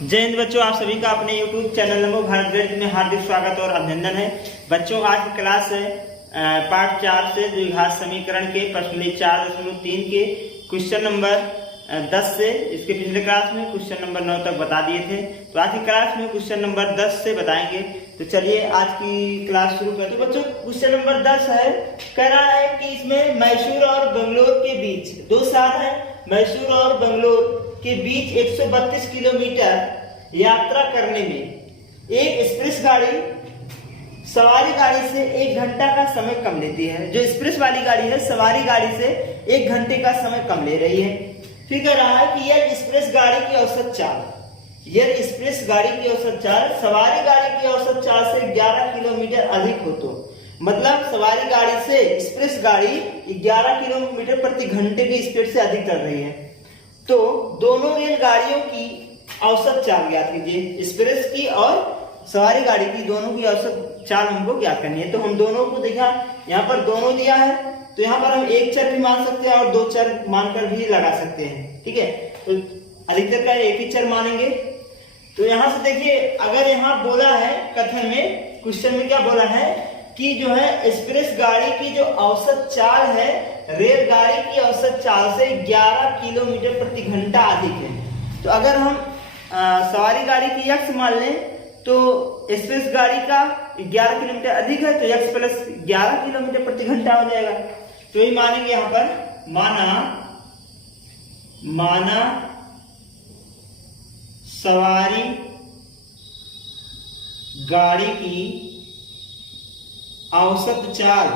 जय हिंद बच्चों, आप सभी का अपने YouTube चैनल नमो भारत गणित में हार्दिक स्वागत और अभिनंदन है। बच्चों, आज की क्लास है पार्ट 4 से द्विघात समीकरण के प्रश्न 4.3 के क्वेश्चन नंबर 10 से। इसके पिछले क्लास में क्वेश्चन नंबर 9 तक बता दिए थे, तो आज की क्लास में क्वेश्चन नंबर 10 से बताएंगे। तो चलिए आज की क्लास शुरू करते हैं। तो बच्चों, क्वेश्चन नंबर 10 है, कह रहा है कि इसमें मैसूर और बेंगलोर के बीच दो शहर है, मैसूर और बेंगलोर के बीच 132 किलोमीटर यात्रा करने में एक एक्सप्रेस गाड़ी सवारी गाड़ी से 1 घंटा का समय कम लेती है। जो एक्सप्रेस वाली गाड़ी है सवारी गाड़ी से 1 घंटे का समय कम ले रही है। फिर कह रहा है कि यह एक्सप्रेस गाड़ी की औसत चाल, यह एक्सप्रेस गाड़ी की औसत चाल सवारी गाड़ी की औसत चाल से 11 किलोमीटर अधिक हो तो मतलब सवारी गाड़ी से एक्सप्रेस गाड़ी 11 किलोमीटर प्रति घंटे की स्पीड से अधिक चल रही है। तो दोनों रेलगाड़ियों की औसत चाल ज्ञात कीजिए, एक्सप्रेस की और सवारी गाड़ी की, दोनों की औसत चाल हमको ज्ञात करनी है। तो हम दोनों को देखा, यहाँ पर दोनों दिया है, तो यहाँ पर हम एक चर भी मान सकते हैं और 2 चर मानकर भी लगा सकते हैं। ठीक है, तो अधिकतर का एक ही चर मानेंगे। तो यहाँ से देखिए, अगर यहाँ बोला है कथन में, क्वेश्चन में क्या बोला है कि जो है एक्सप्रेस गाड़ी की जो औसत चाल है रेलगाड़ी की औसत चाल से 11 किलोमीटर प्रति घंटा अधिक है। तो अगर हम सवारी गाड़ी की x मान लें तो एक्सप्रेस गाड़ी का 11 किलोमीटर अधिक है, तो x प्लस 11 किलोमीटर प्रति घंटा हो जाएगा। तो ये मानेंगे यहाँ पर, माना सवारी गाड़ी की औसत चाल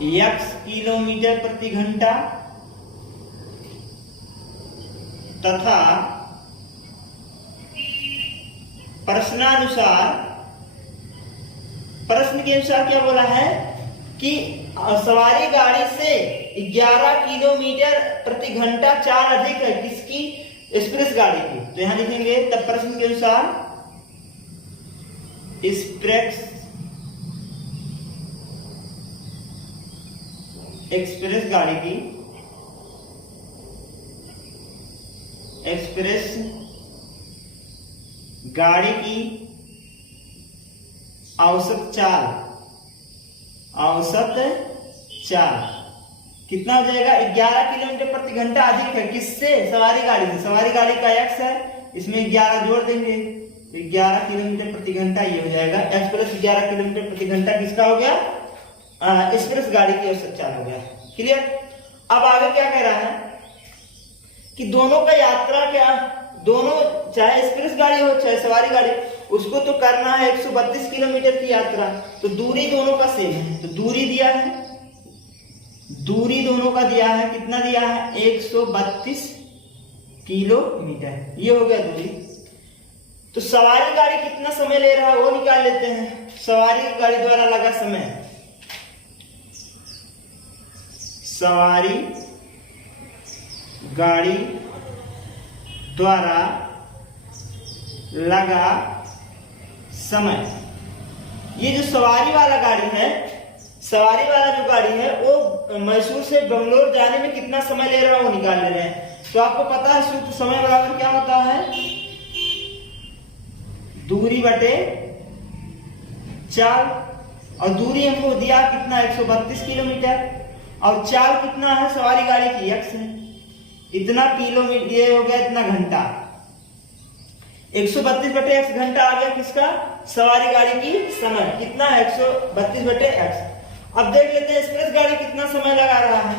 x किलोमीटर प्रति घंटा तथा प्रश्नानुसार, प्रश्न के अनुसार क्या बोला है कि सवारी गाड़ी से 11 किलोमीटर प्रति घंटा चाल अधिक है, किसकी? एक्सप्रेस गाड़ी की। तो यहां लिखेंगे, तब प्रश्न के अनुसार एक्सप्रेस गाड़ी की औसत चाल कितना हो जाएगा? 11 किलोमीटर प्रति घंटा अधिक है, किससे? सवारी गाड़ी से। सवारी गाड़ी का x है, इसमें 11 जोड़ देंगे, 11 किलोमीटर प्रति घंटा ये हो जाएगा। x प्लस 11 किलोमीटर प्रति घंटा किसका हो गया? एक्सप्रेस गाड़ी की औसत चाल हो गया। क्लियर? अब आगे क्या कह रहा है कि दोनों का यात्रा क्या, दोनों चाहे एक्सप्रेस गाड़ी हो चाहे सवारी गाड़ी, उसको तो करना है 132 किलोमीटर की यात्रा। तो दूरी दोनों का सेम है, तो दूरी दिया है, दूरी दोनों का दिया है, कितना दिया है? 132 किलोमीटर, ये हो गया दूरी। तो सवारी गाड़ी कितना समय ले रहा है वो निकाल लेते हैं। सवारी गाड़ी द्वारा लगा समय, सवारी गाड़ी द्वारा लगा समय, ये जो सवारी वाला गाड़ी है, सवारी वाला जो गाड़ी है वो मैसूर से बेंगलोर जाने में कितना समय ले रहा है वो निकाल ले रहे हैं। तो आपको पता है सूत्र समय बराबर क्या होता है? दूरी बटे चाल, और दूरी हमको दिया कितना? 132 किलोमीटर, और चाल कितना है सवारी गाड़ी की? x है, इतना किलोमीटर, ये हो गया इतना घंटा। 132 बटे x घंटा आ गया किसका? सवारी गाड़ी की समय कितना है? 132 बटे x। अब देख लेते हैं एक्सप्रेस गाड़ी कितना समय लगा रहा है।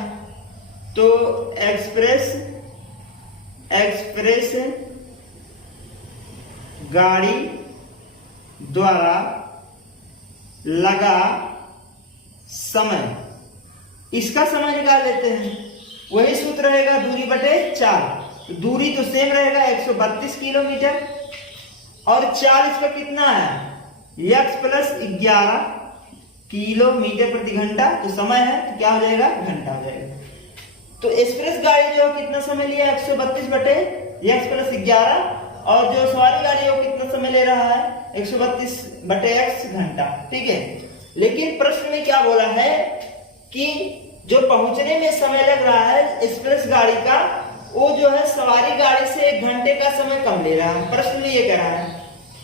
तो एक्सप्रेस गाड़ी द्वारा लगा समय, इसका समय निकाल लेते हैं। वही सूत्र रहेगा, दूरी बटे चाल। दूरी तो सेम रहेगा 132 किलोमीटर, और चाल इसका कितना है? x प्लस 11 किलोमीटर प्रति घंटा, तो समय है तो क्या हो जाएगा? घंटा हो जाएगा। तो एक्सप्रेस गाड़ी जो कितना समय लिया? 132 बटे x प्लस 11, और जो सवारी गाड़ी है वो कितना समय ले रहा है? 132 बटे x घंटा। ठीक है, लेकिन प्रश्न में क्या बोला है कि जो पहुंचने में समय लग रहा है एक्सप्रेस गाड़ी का, वो जो है सवारी गाड़ी से 1 घंटे का समय कम ले रहा है। प्रश्न ये कह रहा है,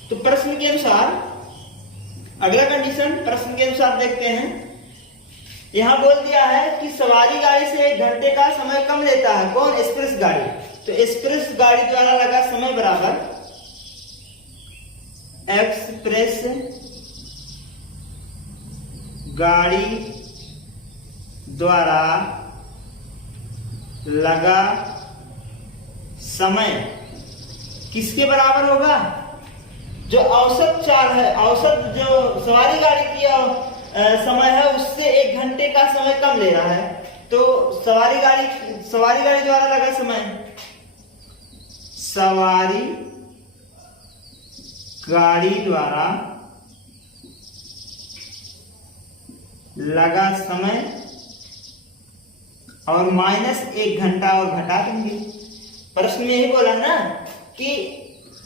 तो प्रश्न के अनुसार अगला कंडीशन प्रश्न के अनुसार देखते हैं। यहां बोल दिया है कि सवारी गाड़ी से 1 घंटे का समय कम लेता है। कौन? एक्सप्रेस गाड़ी। तो एक्सप्रेस गाड़ी द्वारा लगा समय बराबर एक्सप्रेस गाड़ी द्वारा लगा समय किसके बराबर होगा? जो औसत चाल है, औसत जो सवारी गाड़ी की समय है उससे 1 घंटे का समय कम ले रहा है। तो सवारी गाड़ी द्वारा लगा समय, सवारी गाड़ी द्वारा लगा समय और माइनस 1 घंटा और घटा देंगे। प्रश्न में ही बोला ना कि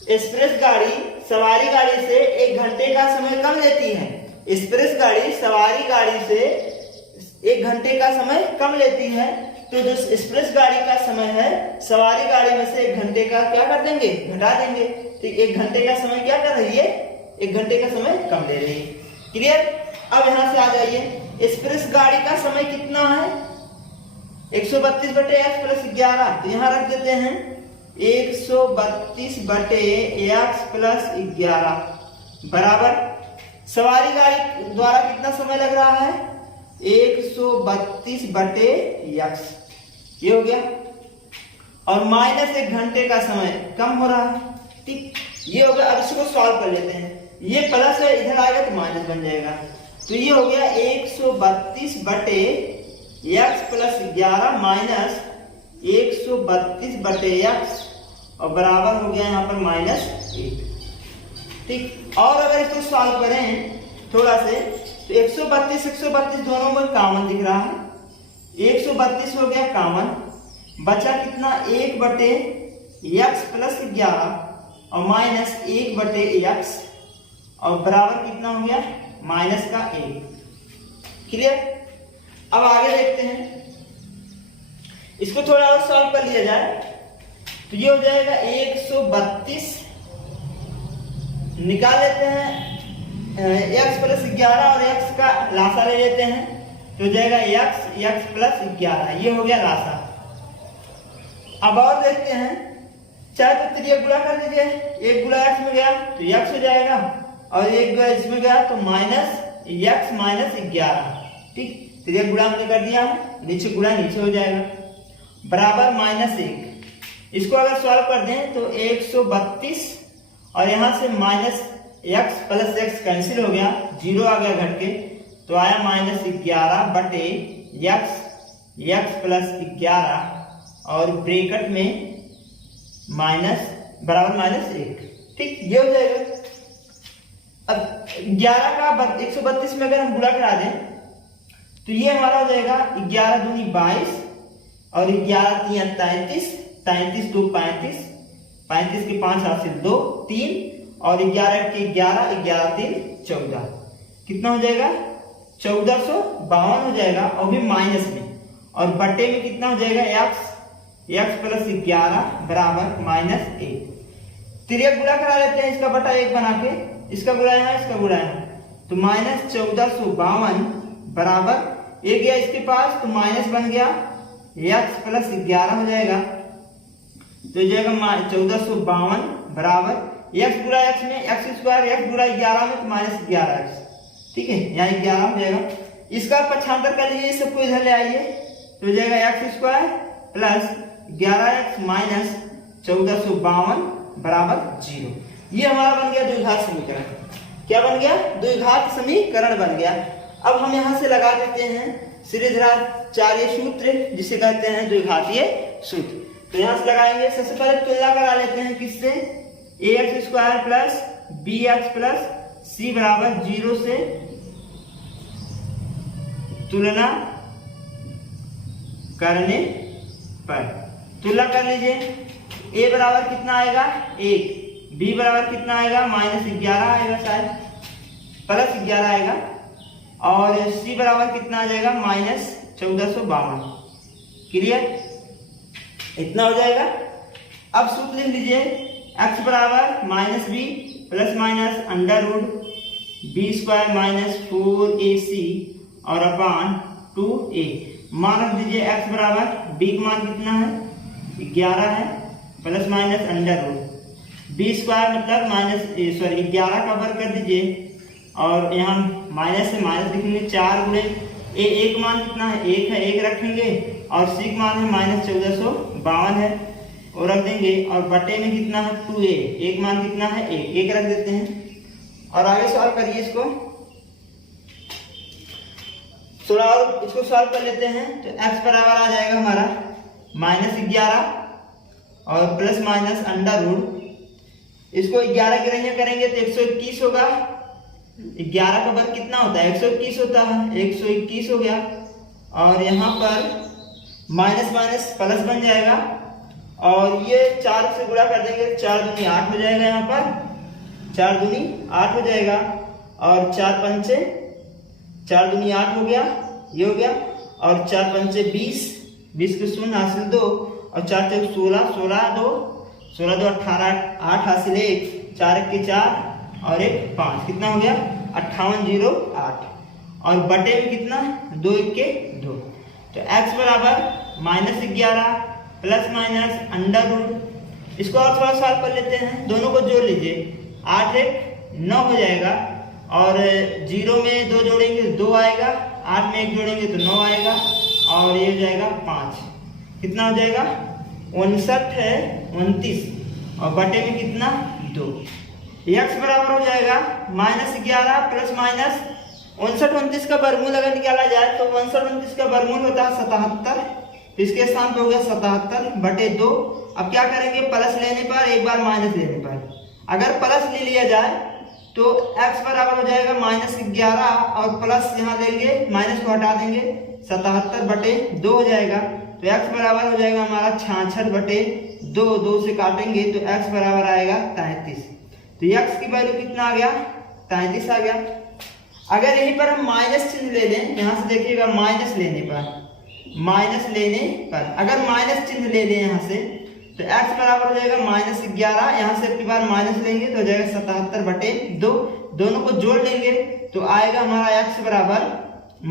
एक्सप्रेस गाड़ी सवारी गाड़ी से 1 घंटे का समय कम लेती है। एक्सप्रेस गाड़ी सवारी गाड़ी से 1 घंटे का समय कम लेती है। तो जो एक्सप्रेस गाड़ी का समय है सवारी गाड़ी में से 1 घंटे का क्या कर देंगे? घटा देंगे। तो 1 घंटे का समय क्या कर रही है? 1 घंटे का समय कम ले रही है। क्लियर? अब यहां से आ जाइए, एक्सप्रेस गाड़ी का समय कितना है? 132 बटे x प्लस 11। तो यहां रख देते हैं 132 बटे x प्लस 11 बराबर सवारी गाड़ी द्वारा कितना समय लग रहा है? 132 बटे x, ये हो गया। और माइनस 1 घंटे का समय कम हो रहा है। ठीक, ये हो गया। अब इसको सॉल्व कर लेते हैं। ये प्लस है, इधर आएगा तो माइनस बन जाएगा। तो ये हो गया 132 बटे x प्लस 11 माइनस 132 बटे x और बराबर हो गया यहाँ पर माइनस 1। ठीक, और अगर इसको सॉल्व करें थोड़ा से तो 132 दोनों में कॉमन दिख रहा है। 132 हो गया कॉमन, बचा कितना? 1 बटे x प्लस 11 और माइनस 1 बटे x और बराबर कितना हो गया? माइनस का 1। क्लियर? अब आगे देखते हैं, इसको थोड़ा और सॉल्व कर लिया जाए तो ये हो जाएगा 132 निकाल लेते हैं x प्लस 11 और x का लासा ले लेते हैं तो हो जाएगा x प्लस 11। ये हो गया लासा। अब और देखते हैं, चाहे तो त्रिया गुणा कर लीजिए। 1 गुणा x में गया तो x हो जाएगा और 1 गुणा इसमें गया तो माइनस x माइनस 11। ठीक, त्रिया गुणा हमने कर दिया है, नीचे गुणा नीचे हो जाएगा बराबर माइनस 1। इसको अगर सॉल्व कर दें तो 132 और यहां से minus x plus x cancel हो गया, 0 आ गया घट के, तो आया माइनस 11 बटे x प्लस 11 और ब्रैकेट में माइनस बराबर माइनस 1। ठीक, ये हो जाएगा। अब 11 का 132 में अगर हम गुणा करा दें तो ये हमारा हो जाएगा 11 दूनी 22 और 11 तिया 33, 33 2 35, 35 के 5 हाथ से 2 3 और 11 के 11, 11 3 14। कितना हो जाएगा? 1452 हो जाएगा और भी माइनस में, और बटे में कितना हो जाएगा? x प्लस 11 बराबर माइनस 1। तिर्यक गुणा करा लेते हैं, इसका बटा 1 बना के, इसका गुणा यहाँ इसका गुणा यहाँ, तो माइनस 1452 बराबर ये गया इसके पास तो माइनस बन गया x प्लस 11 हो जाएगा। तो हो जाएगा 1452 बराबर x गुणा x में x स्क्वायर, x गुणा 11 में तो माइनस 11x। ठीक है, यहाँ 11 हो जाएगा। इसका पक्षांतर कर लीजिए, सबको इधर ले आइए तो हो जाएगा x square plus 11x minus 1452 बराबर 0। ये हमारा बन गया द्विघात समीकरण। क्या बन गया? द्विघात समीकरण बन गया। अब हम यहां से लगा देते हैं श्रीधराचार्य सूत्र, जिसे कहते हैं द्विघातीय सूत्र। तो यहां से लगाएंगे, सबसे पहले तुलना करा लेते हैं किससे? ax square plus bx plus c बराबर 0 से तुलना करने पर तुलना कर लीजिए। a बराबर कितना आएगा? 1, b बराबर कितना आएगा? माइनस 11 आएगा, शायद प्लस 11 आएगा, और c बराबर कितना आ जाएगा -1452। क्लियर, इतना हो जाएगा। अब सूत्र लिख लीजिए, x बराबर -b plus minus under root b square minus 4ac और अपान 2a। मान रख दीजिए x बराबर b का मान कितना है 11 है, plus minus under root b square मतलब माइनस 11 का वर्ग कर दीजिए और यहाँ माइनस से माइनस लिखेंगे 4 गुणे a मान कितना है 1 है, 1 रखेंगे और c का मान है -1452 है और रख देंगे और बटे में कितना है 2a, एक मान कितना है 1 रख देते हैं और आगे सॉल्व करिए इसको। थोड़ा और इसको सॉल्व कर लेते हैं तो x बराबर आ जाएगा हमारा -11 और प्लस माइनस अंडर रूट, इसको 11 की रहिया करेंगे तो 121 होगा। 11 का वर्ग कितना होता है 121 होता है, 121 हो गया और यहाँ पर माइनस माइनस प्लस बन जाएगा और ये 4 से गुणा कर देंगे 4 दूनी 8 हो जाएगा, यहाँ पर 4 दूनी 8 हो जाएगा और 4 पंचे 4 दूनी 8 हो गया, ये हो गया और 4 पंचे 20, 20 के शून्य हासिल 2 और 4 से 16, 16 2 18, 8 हासिल 1, 4 के 4 और 1 5, कितना हो गया 5808 और बटे में कितना 2 1 के 2। तो x बराबर -11 प्लस माइनस अंडर रूट, इसको और थोड़ा सॉल्व कर लेते हैं, दोनों को जोड़ लीजिए 8 1 9 हो जाएगा और 0 में 2 जोड़ेंगे 2 आएगा, 8 में 1 जोड़ेंगे तो 9 आएगा और ये हो जाएगा 5, कितना हो जाएगा 59 है 29 और बटे में कितना 2। x बराबर हो जाएगा -11 प्लस माइनस 59 29 का वर्गमूल अगर निकाला जाए तो 59 29 का वर्गमूल होता है 77, इसके स्थान पे हो गया 77 बटे 2। अब क्या करेंगे प्लस लेने पर एक बार माइनस लेने पर, अगर प्लस ले लिया जाए तो x बराबर हो जाएगा -11 और प्लस यहाँ लेंगे माइनस को हटा देंगे 77 बटे 2 हो जाएगा। तो x बराबर हो जाएगा हमारा 66 बटे 2, 2 से काटेंगे तो x बराबर आएगा 33। तो x की वैल्यू कितना आ गया 33 आ गया। अगर यहीं पर हम माइनस चिन्ह ले लें, यहाँ से देखिएगा माइनस लेने पर अगर माइनस चिन्ह ले लें यहाँ से तो x बराबर हो जाएगा -11, यहाँ से अपनी बार माइनस लेंगे तो हो जाएगा 77 बटे 2, दोनों को जोड़ लेंगे तो आएगा हमारा x बराबर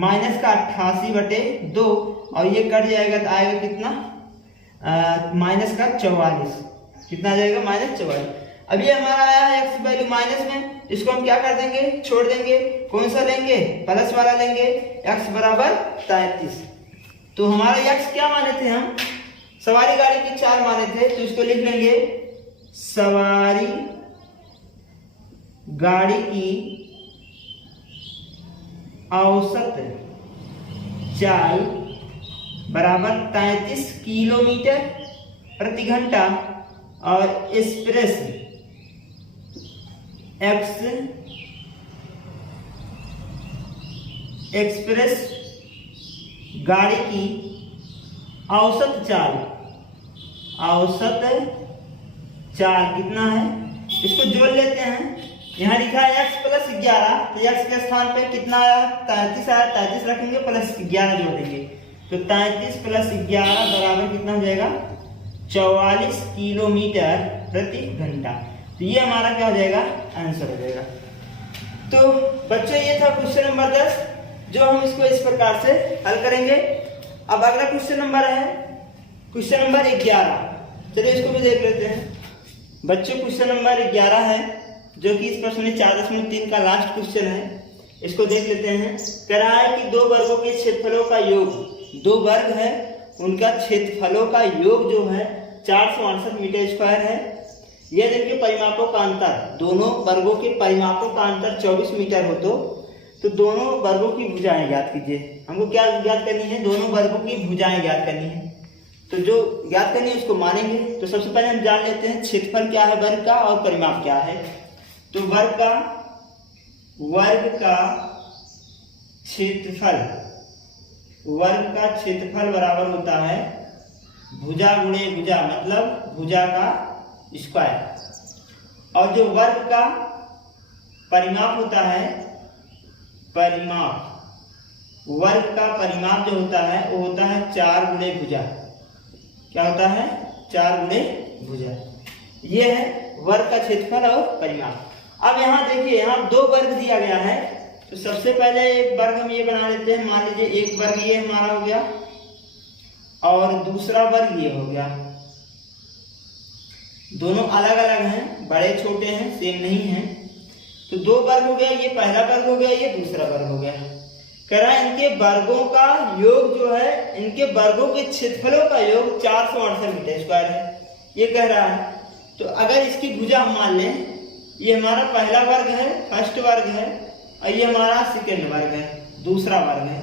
-88 बटे 2 और ये कट जाएगा तो आएगा कितना -44, कितना आ जाएगा -44। अब ये हमारा आया है x वैल्यू माइनस में, इसको हम क्या कर देंगे छोड़ देंगे, कौन सा लेंगे प्लस वाला लेंगे, x बराबर 33। तो हमारा x क्या माने थे हम सवारी गाड़ी की 4 माने थे, तो इसको लिख लेंगे सवारी गाड़ी की औसत चाल बराबर 33 किलोमीटर प्रति घंटा और एक्सप्रेस गाड़ी की औसत चाल कितना है, इसको जोड़ लेते हैं। यहाँ लिखा है x प्लस 11, तो x के स्थान पे कितना आया 33 आया, 33 रखेंगे प्लस 11 जोड़ देंगे तो 33 प्लस 11 बराबर कितना हो जाएगा 44 किलोमीटर प्रति घंटा। तो ये हमारा क्या हो जाएगा आंसर हो जाएगा। तो बच्चों ये था क्वेश्चन नंबर 10 जो हम इसको इस प्रकार से हल करेंगे। अब अगला क्वेश्चन नंबर है क्वेश्चन नंबर 11, चलिए इसको भी देख लेते हैं। बच्चों क्वेश्चन नंबर 11 है जो कि इस प्रश्न 4.3 का लास्ट क्वेश्चन है, इसको देख लेते हैं। कह रहा है कि 2 वर्गों के क्षेत्रफलों का योग, 2 वर्ग है उनका क्षेत्रफलों का योग जो है 468 मीटर स्क्वायर है। यदि इनके परिमापों का अंतर, दोनों वर्गों के परिमापों का अंतर 24 मीटर हो तो दोनों वर्गों की भुजाएं ज्ञात कीजिए। हमको क्या ज्ञात करनी है, दोनों वर्गों की भुजाएं ज्ञात करनी है। तो जो ज्ञात करनी है उसको मानेंगे। तो सबसे पहले हम जान लेते हैं क्षेत्रफल क्या है वर्ग का और परिमाप क्या है। तो वर्ग का क्षेत्रफल बराबर होता है भुजा गुणे भुजा, मतलब भुजा का स्क्वायर। और जो वर्ग का परिमाप होता है, परिमाप वर्ग का परिमाप जो होता है वो होता है 4 गुणे भुजा। क्या होता है? 4 गुणे भुजा। ये है वर्ग का क्षेत्रफल और परिमाप। अब यहाँ देखिए, यहाँ 2 वर्ग दिया गया है, तो सबसे पहले एक वर्ग हम ये बना लेते हैं। मान लीजिए एक वर्ग ये हमारा हो गया और दूसरा वर्ग ये हो गया। दोनों अलग अलग हैं, बड़े छोटे हैं, सेम नहीं हैं। तो 2 वर्ग हो गया, ये पहला वर्ग हो गया, ये दूसरा वर्ग हो गया। कह रहा है इनके वर्गों का योग जो है, इनके वर्गों के क्षेत्रफलों का योग 468 मीटर स्क्वायर है, ये कह रहा है। तो अगर इसकी भुजा हम मान लें, ये हमारा पहला वर्ग है, फर्स्ट वर्ग है, और ये हमारा सेकेंड वर्ग है, दूसरा वर्ग है।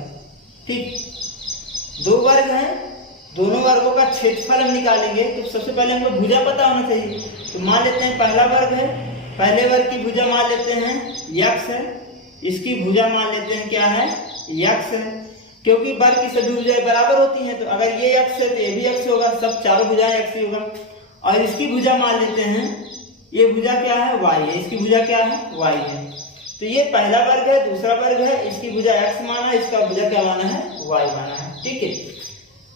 ठीक, 2 वर्ग हैं, दोनों वर्गों का क्षेत्रफल हम निकालेंगे। तो सबसे पहले हमको भुजा पता होना चाहिए। तो मान लेते हैं पहला वर्ग है, पहले वर्ग की भुजा मान लेते हैं x है, इसकी भुजा मान लेते हैं क्या है? x है। क्योंकि वर्ग की सभी भुजाएं बराबर होती हैं, तो अगर ये x है तो ये भी x होगा, सब चारों भुजाएं x ही होगा। और इसकी भुजा मान लेते हैं, ये भुजा क्या है? y है, इसकी भुजा क्या है? y है। तो ये पहला वर्ग है, दूसरा वर्ग है, इसकी भुजा x माना है, इसका भुजा क्या माना है? y माना है। ठीक है,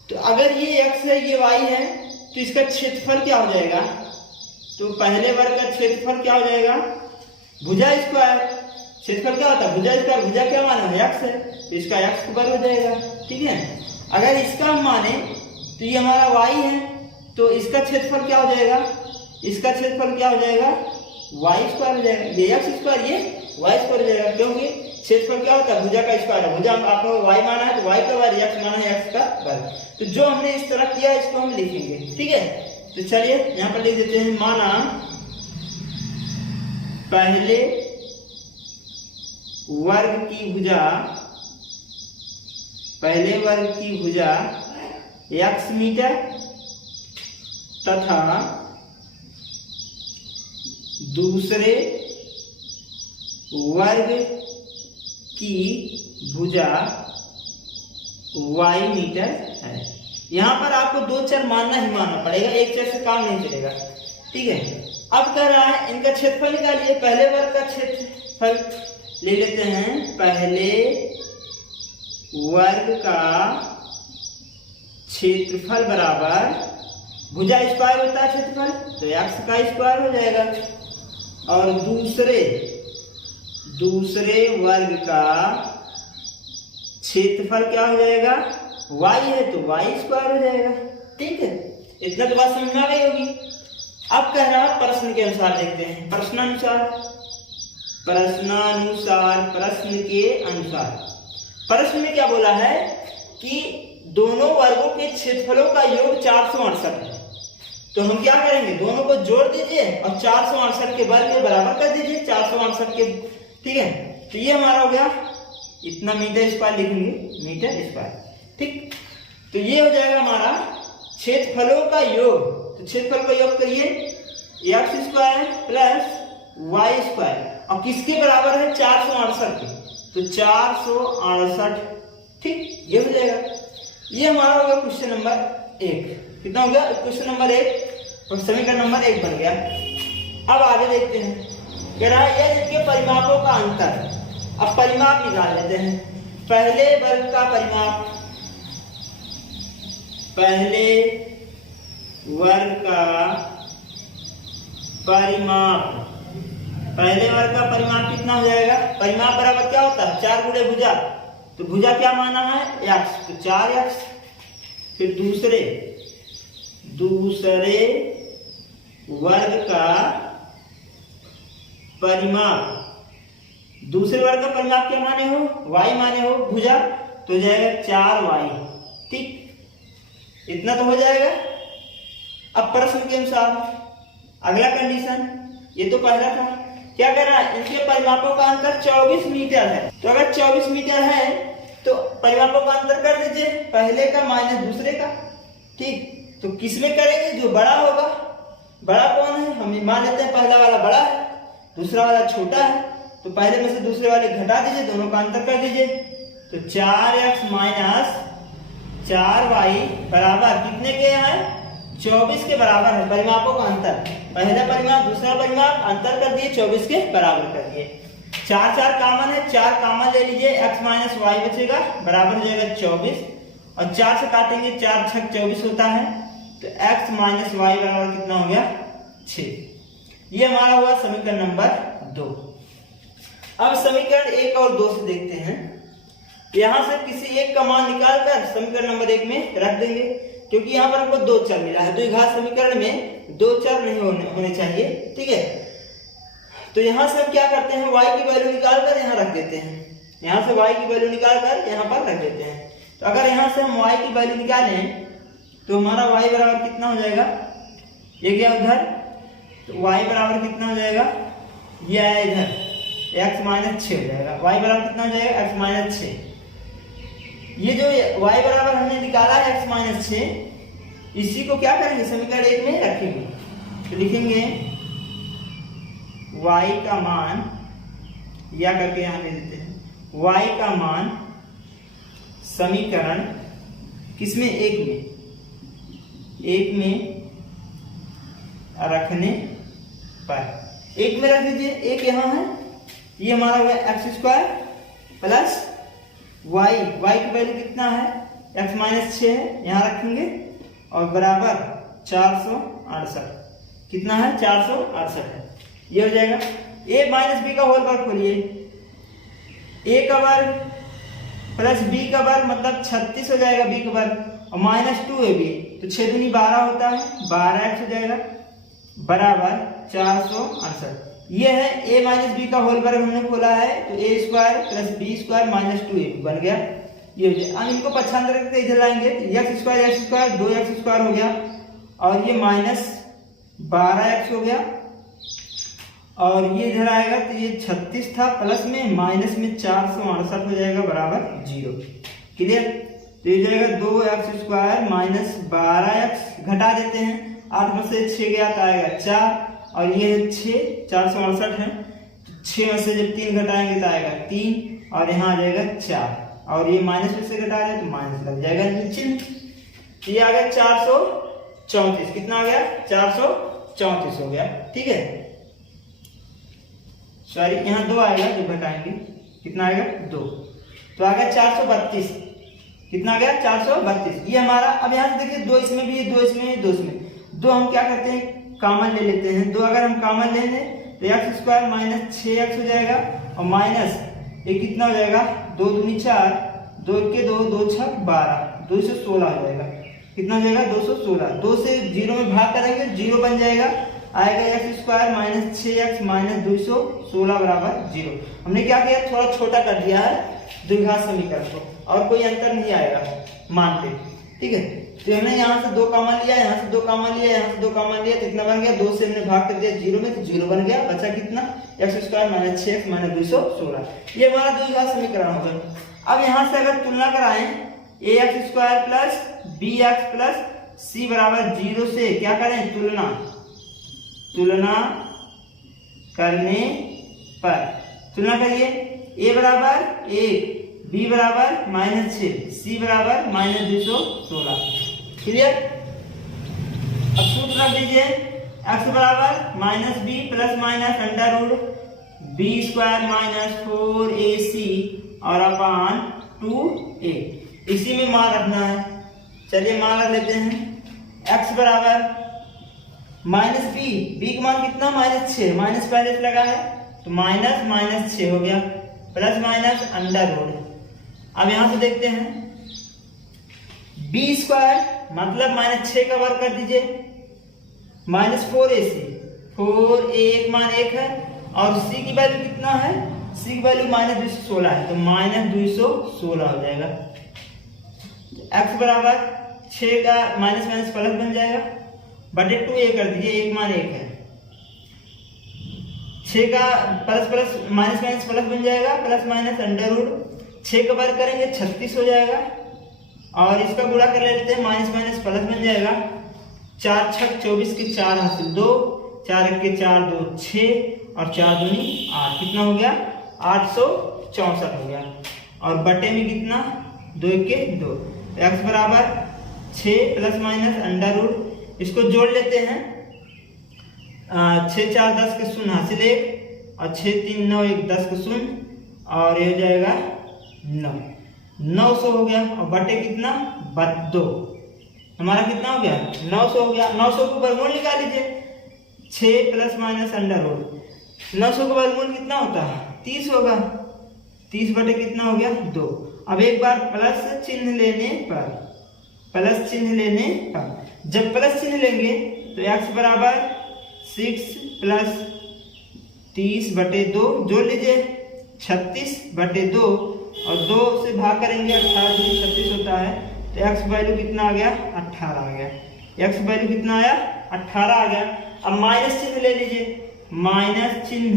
तो अगर ये x है, ये y है, तो इसका क्षेत्रफल क्या हो जाएगा? तो पहले वर्ग का क्षेत्रफल क्या हो जाएगा? भुजा स्क्वायर। क्षेत्रफल क्या होता है? भुजा स्क्वायर। भुजा क्या माना है? x है, तो इसका x वर्ग हो जाएगा। ठीक है, अगर इसका हम माने तो ये हमारा y है, तो इसका क्षेत्रफल क्या हो जाएगा? इसका क्षेत्रफल क्या हो जाएगा? y स्क्वायर हो जाएगा। ये x स्क्वायर, ये y स्क्वायर हो जाएगा, क्योंकि क्षेत्रफल क्या होता है? भुजा का स्क्वायर है। भुजा आप लोग y माना है तो y का वर्ग, x माना है x का वर्ग। तो जो हमने इस तरह किया इसको हम लिखेंगे। ठीक है, तो चलिए यहाँ पर लिख देते हैं। माना पहले वर्ग की भुजा, पहले वर्ग की भुजा x मीटर तथा दूसरे वर्ग की भुजा y मीटर है। यहाँ पर आपको 2 चर मानना ही मानना पड़ेगा, एक चर से काम नहीं चलेगा। ठीक है, अब कह रहा है इनका क्षेत्रफल निकालिए। पहले वर्ग का क्षेत्रफल ले लेते हैं। पहले वर्ग का क्षेत्रफल बराबर, भुजा स्क्वायर होता है क्षेत्रफल, तो x का स्क्वायर हो जाएगा, और दूसरे वर्ग का क्षेत्रफल क्या हो जाएगा? y है, तो y स्क्वायर हो जाएगा। ठीक है, इतना तो बात समझ में आ गई होगी। अब कह रहा है प्रश्न के अनुसार देखते हैं। प्रश्नानुसार, प्रश्न में क्या बोला है कि दोनों वर्गों के क्षेत्रफलों का योग 468 है। तो हम क्या करेंगे? दोनों को जोड़ दीजिए और 468 के वर्ग के बराबर कर दीजिए 468 के। ठीक है, तो ये हमारा हो गया, इतना मीटर स्क्वायर लिखेंगे, मीटर स्क्वायर। ठीक, तो ये हो जाएगा हमारा क्षेत्रफलों का योग। तो क्षेत्रफल का योग करिए, x square plus y square, और किसके बराबर है? 468 के, तो 468। ठीक, ये हो जाएगा। ये हमारा होगा क्वेश्चन नंबर 1। कितना हो गया? क्वेश्चन नंबर 1 और समीकरण नंबर 1 बन गया। अब आगे देखते हैं। कह रहा है यह इनके परिमापों का अंतर। अब परिमाप निकाल लेते हैं। पहले वर्ग का परिमाप, पहले वर्ग का परिमाप, पहले वर्ग का परिमाप कितना हो जाएगा? परिमाप बराबर क्या होता है? 4 गुणे भुजा। तो भुजा क्या माना है? x, तो 4x। फिर दूसरे वर्ग का परिमाप, दूसरे वर्ग का परिमाप क्या माने हो? y माने हो भुजा, तो जाएगा 4y। ठीक, इतना तो हो जाएगा। अब प्रश्न के अनुसार अगला कंडीशन, ये तो पहला था। क्या कर रहा है? इनके परिमापों का अंतर 24 मीटर है। तो अगर 24 मीटर है तो परिमापों का अंतर कर दीजिए, पहले का माइनस दूसरे का। ठीक, तो किसमें करेंगे? जो बड़ा होगा। बड़ा कौन है? हम मान लेते हैं पहला वाला बड़ा है, दूसरा वाला छोटा है, तो पहले में से दूसरे वाले घटा दीजिए, दोनों का अंतर कर दीजिए। तो 4x माइनस 4y बराबर कितने के हैं? 24 के बराबर है। परिमापों का अंतर, पहला परिमाप दूसरा परिमाप, अंतर कर दिए 24 के बराबर कर दिए। चार चार कॉमन है, 4 कॉमन ले लीजिए, x माइनस वाई बचेगा बराबर हो जाएगा 24, और 4 से काटेंगे 4 6 24 होता है, तो x माइनस वाई बराबर कितना हो गया 6। ये हमारा हुआ समीकरण नंबर 2। अब समीकरण 1 और 2 से देखते हैं। यहां से किसी एक का मान निकालकर समीकरण नंबर 1 में रख देंगे, क्योंकि यहाँ पर हमको 2 चर मिला है, द्विघात समीकरण में 2 चर नहीं होने चाहिए, ठीक है। तो यहाँ से हम क्या करते हैं, y की वैल्यू निकालकर यहाँ रख देते हैं, यहाँ से y की वैल्यू निकालकर यहाँ पर रख देते हैं। तो अगर यहाँ से हम y की वैल्यू निकालें तो हमारा y बराबर कितना हो जाएगा, ये गया उधर, तो y बराबर कितना हो जाएगा, ये आया इधर x माइनस 6 हो जाएगा, y बराबर कितना हो जाएगा x माइनस 6। ये जो y बराबर हमने निकाला है x माइनस 6, इसी को क्या करेंगे समीकरण 1 में रखेंगे, तो लिखेंगे y का मान, या करके यहाँ दे देते हैं, y का मान समीकरण किसमें, 1 में रखने पर, 1 में रख दीजिए, 1 यहाँ है, ये हमारा हुआ X square plus Y, Y की वैल्यू कितना है x माइनस 6 है, यहाँ रखेंगे, और बराबर 468, कितना है 468 है, ये हो जाएगा। a माइनस बी का होल वर्ग खोलिए, a का वर्ग प्लस b का वर्ग मतलब 36 हो जाएगा, b का वर्ग, और माइनस 2 है b, तो 6 दूनी 12 होता है, 12x हो जाएगा बराबर 468। ये है a माइनस बी का होल वर्ग हमने खोला है, तो a square plus B square minus 2ab बन गया, ये हो जाए। अब इनको पक्षांतर करके इधर लाएंगे, तो x स्क्वायर 2x स्क्वायर हो गया, और ये माइनस 12x हो गया, और ये इधर आएगा तो ये 36 था, प्लस में माइनस में 468 हो जाएगा बराबर 0। क्लियर, तो ये जाएगा 2x स्क्वायर माइनस 12x, घटा देते हैं, 8 में से 6 गया तो आएगा 4, और ये है 6, 468 है, 6 में से जब 3 घटाएंगे तो आएगा 3, और यहाँ आ जाएगा 4, और ये माइनस में से घटा रहे तो माइनस लग जाएगा नीचे, ये आ गया 434, कितना आ गया 434 हो गया, ठीक है। सॉरी, यहाँ 2 आएगा, जो घटाएंगे कितना आएगा 2, तो आ गया 432, कितना आ गया 432, ये हमारा। अब यहाँ से देखिए 2 इसमें भी है, 2 इसमें है, 2 इसमें, 2 हम क्या करते हैं कॉमन ले लेते हैं, 2 अगर हम कॉमन ले लें तो x स्क्वायर माइनस 6x हो जाएगा, और माइनस ये कितना हो जाएगा 2 दूनी 4, 2 के 2, 2 6 12, 216 हो जाएगा, कितना हो जाएगा 216, 2 से 0 में भाग करेंगे 0 बन जाएगा, आएगा x square minus 6x minus 216 बराबर 0। हमने क्या किया, थोड़ा छोटा कर दिया है द्विघात समीकरण को, और कोई अंतर नहीं आएगा मान पे, ठीक है। तो हमने यहाँ से 2 कॉमन लिया, यहाँ से 2 कॉमन लिया, यहाँ से 2 कॉमन लिया, तो कितना बन गया, 2 से हमने भाग कर दिया 0 में, तो 0 बन गया, बचा कितना x square minus 6x minus 216, ये हमारा द्विघात समीकरण हो गया। अब यहाँ से अगर तुलना कराएं, ax square plus bx plus c बराबर 0 से क्या करें, तुलना करने पर, तुलना करिए, a बराबर 1, b बराबर माइनस 6, c बराबर माइनस 216, क्लियर। अब सूत्र रख दीजिए, x बराबर minus B plus minus under root B square minus 4ac और अपान 2a, इसी में मान रखना है। चलिए मान रख लेते हैं, x बराबर माइनस बी का मान कितना माइनस 6, माइनस पहले से लगा है तो माइनस माइनस 6 हो गया, प्लस माइनस अंडर रूट। अब यहां से देखते हैं, बी स्क्वायर मतलब माइनस 6 का वर्ग कर दीजिए, माइनस 4ac, 4a एक मान 1 है, और c की वैल्यू कितना है, c की वैल्यू माइनस 216 है, तो माइनस 216 हो जाएगा। x बराबर 6 का माइनस माइनस प्लस बन जाएगा, बटे 2a कर दीजिए, एक मान 1 है, 6 का plus plus minus minus plus बन जाएगा, प्लस माइनस अंडर रूट 6 का वर्ग करेंगे 36 हो जाएगा, और इसका गुणा कर लेते हैं, माइनस माइनस प्लस बन जाएगा, 4 6 24 के 4 हासिल 2, 4 1 के 4 2 6, और 4 दूनी 8, कितना हो गया 864 हो गया, और बटे में कितना 2 1 के 2, x बराबर 6 प्लस माइनस अंडर रूट, इसको जोड़ लेते हैं, 6 4 10 के 0 हासिल 1, और 6 3 9 1 10 को शून्य और ये हो जाएगा 9, 900 हो गया। और बटे कितना 2, हमारा कितना हो गया 900 हो गया। 900 को वर्गमूल निकाल लीजिए, 6 प्लस माइनस अंडर रूट 900 का वर्गमूल कितना होता है 30 होगा, 30 बटे कितना हो गया 2। अब एक बार प्लस चिन्ह लेने पर, प्लस चिन्ह लेने पर, जब प्लस चिन्ह लेंगे तो x बराबर 6 प्लस 30 बटे 2 जोड़ लीजिए 36 बटे 2 और 2 से भाग करेंगे 18 से 36 होता है तो x वैल्यू कितना आ गया 18 आ गया। x वैल्यू कितना आया 18 आ गया। अब माइनस चिन्ह ले लीजिए, माइनस चिन्ह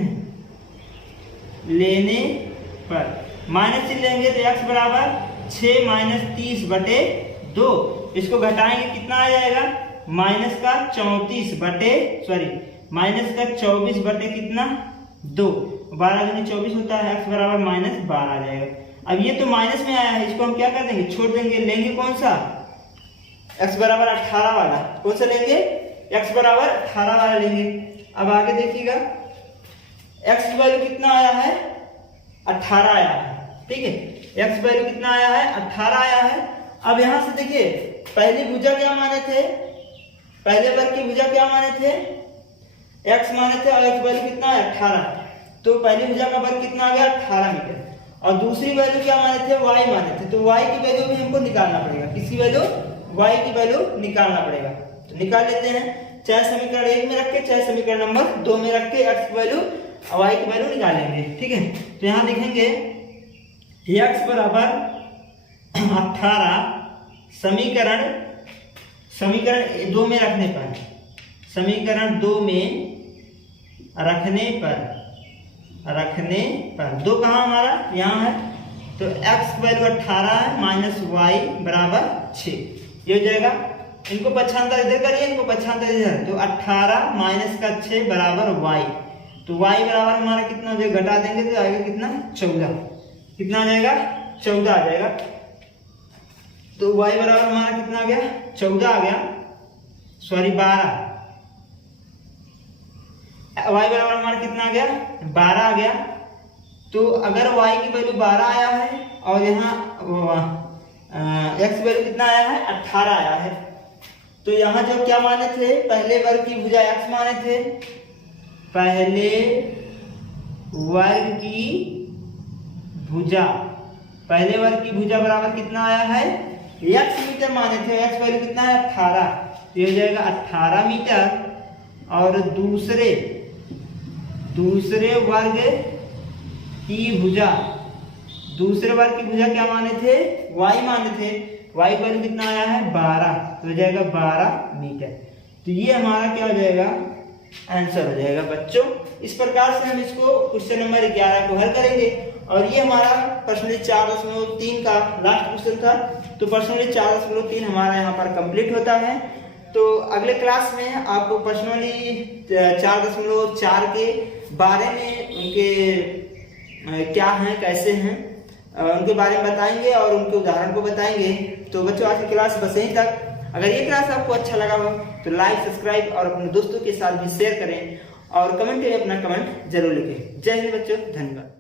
लेने पर, माइनस चिन्ह लेंगे तो x बराबर 6 माइनस 30 बटे 2, इसको घटाएंगे कितना आ जाएगा माइनस का 34 बटे माइनस का 24 बटे कितना 2, 12 दूनी 24 होता है, x बराबर माइनस 12 आ जाएगा। अब ये तो माइनस में आया है, इसको हम क्या कर देंगे छोड़ देंगे, लेंगे कौन सा x बराबर 18 वाला, कौन सा लेंगे x बराबर 18 वाला लेंगे। अब आगे देखिएगा x वैल्यू कितना आया है 18 आया है, ठीक है, x वैल्यू कितना आया है 18 आया है। अब यहां से देखिए पहली भुजा क्या माने थे, पहले वर्ग की भुजा क्या माने थे x माने थे और x वैल्यू कितना है 18, तो पहली भुजा का वर्ग कितना आ गया 18 मीटर। और दूसरी वैल्यू क्या माने थे y माने थे, तो y की वैल्यू भी हमको निकालना पड़ेगा, किसकी वैल्यू y की वैल्यू निकालना पड़ेगा। तो निकाल लेते हैं, चाहे समीकरण 1 में रख के चाहे समीकरण नंबर 2 में रख के x की वैल्यू और y की वैल्यू निकालेंगे, ठीक है। तो यहाँ लिखेंगे x बराबर 18 समीकरण 2 में रखने पर, समीकरण 2 में रखने पर 2 कहाँ हमारा यहाँ है, तो x वैल्यू 18 है माइनस y बराबर 6, ये हो जाएगा। इनको पक्षांतर इधर करिए, इनको पक्षांतर इधर, तो 18 माइनस का 6 बराबर y, तो y बराबर हमारा कितना हो जाएगा, घटा देंगे तो आएगा कितना 14, कितना आ जाएगा 14 आ जाएगा। तो y बराबर हमारा कितना आ गया 14 आ गया, 12, y बराबर हमारा कितना आ गया 12 आ गया। तो अगर y की वैल्यू 12 आया है और यहाँ x वैल्यू कितना आया है 18 आया है, तो यहाँ जो क्या माने थे पहले वर्ग की भुजा x माने थे, पहले वर्ग की भुजा बराबर कितना आया है x मीटर माने थे, x वैल्यू कितना है 18, तो ये हो जाएगा 18 मीटर। और दूसरे वर्ग की भुजा क्या माने थे y माने थे, y वैल्यू कितना आया है 12, तो हो जाएगा 12 मीटर। तो ये हमारा क्या हो जाएगा आंसर हो जाएगा बच्चों। इस प्रकार से हम इसको क्वेश्चन नंबर 11 को हल करेंगे। और ये हमारा पर्सनली 4.3 का लास्ट क्वेश्चन था, तो पर्सनली 4.3 हमारा यहाँ पर कंप्लीट होता है। तो अगले क्लास में आपको पर्सनली 4.4 के बारे में उनके क्या हैं कैसे हैं उनके बारे में बताएंगे और उनके उदाहरण को बताएंगे। तो बच्चों आज की क्लास बस यहीं तक। अगर ये क्लास आपको अच्छा लगा हो तो लाइक सब्सक्राइब और अपने दोस्तों के साथ भी शेयर करें और कमेंट में अपना कमेंट जरूर लिखें। जय हिंद बच्चों, धन्यवाद।